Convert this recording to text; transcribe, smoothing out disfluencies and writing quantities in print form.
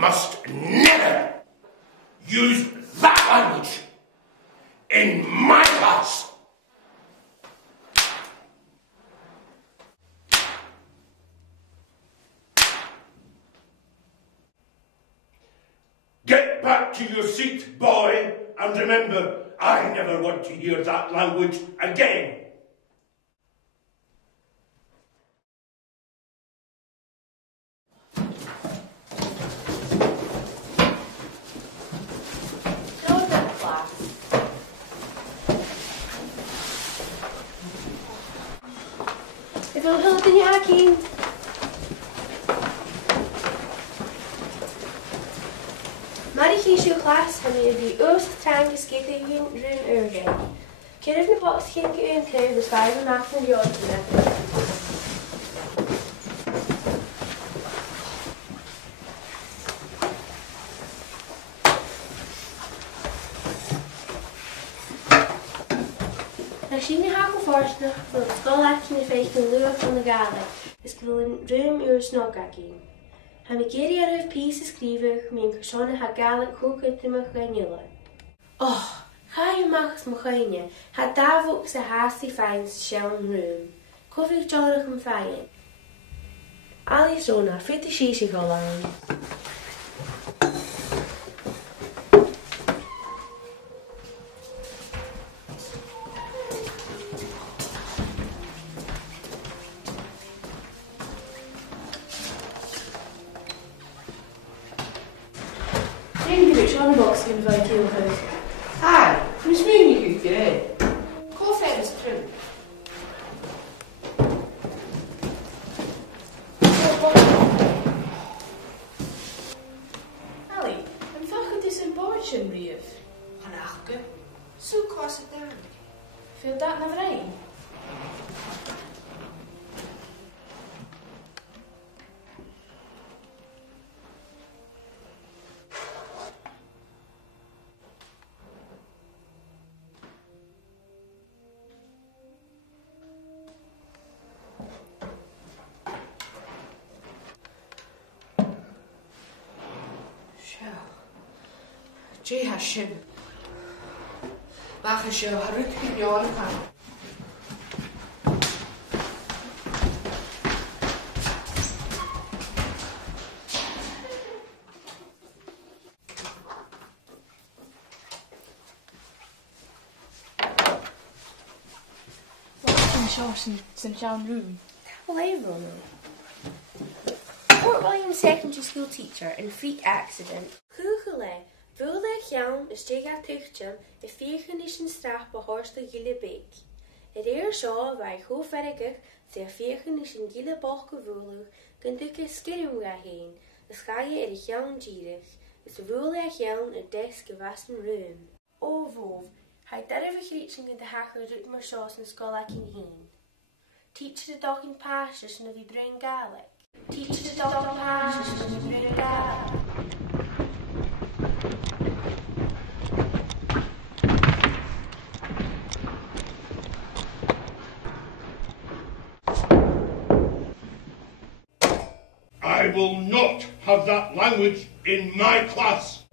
must never use that language in my class. Get back to your seat, boy, and remember, I never want to hear that language again. Ik wil hulp in je haakje. Maar ik kies je glas en je die eerste trein geschikt in een uur. Ik heb een box schenken in krijgen, dus wij we maken van die auto. Als je niet haken voorstelt, wil het schoolleidje in de een lucht van de galen. Dus ik wil een ruim uur snog gaan. Heb ik hier even pieces schrijven, mijn persoon gaat galen goed uit de mechanille. Oh, ga je machts mechanille. Het daar ook zijn haast die fijn schoon ruim. Koffie ik jorg hem fijn. Arizona, fit de cheese gelang. Ik heb zo'n box in de heel Hi, who's me you today? Koffie is terug. Ali, en vraag het een bordje in brief. Vanachke, zo kost het dan. Veel dat naar vrij. Jay Hashim. Wacht eens, Harut in jou gaan. St. John Room. Well, I will know. Fort William secondary school teacher in a freak accident. Googele. Voelig Jan is tegen tuchtje en viergen is een straf behoorste gille beek. Het eer zo waar goed verder zich viergen is een gille boog gevoelig, kunt ik een scherm gaan heen. Dus ga je er Jan gierig. Is voelig Jan een des gewassen ruim. O wolf, hij daar vergrietsen in de hager doet maar zo zijn schoolakking heen. Teach de dag in paasjes en wie brengt galek. Teach de dag in paasjes en wie brengt galek. I will not have that language in my class.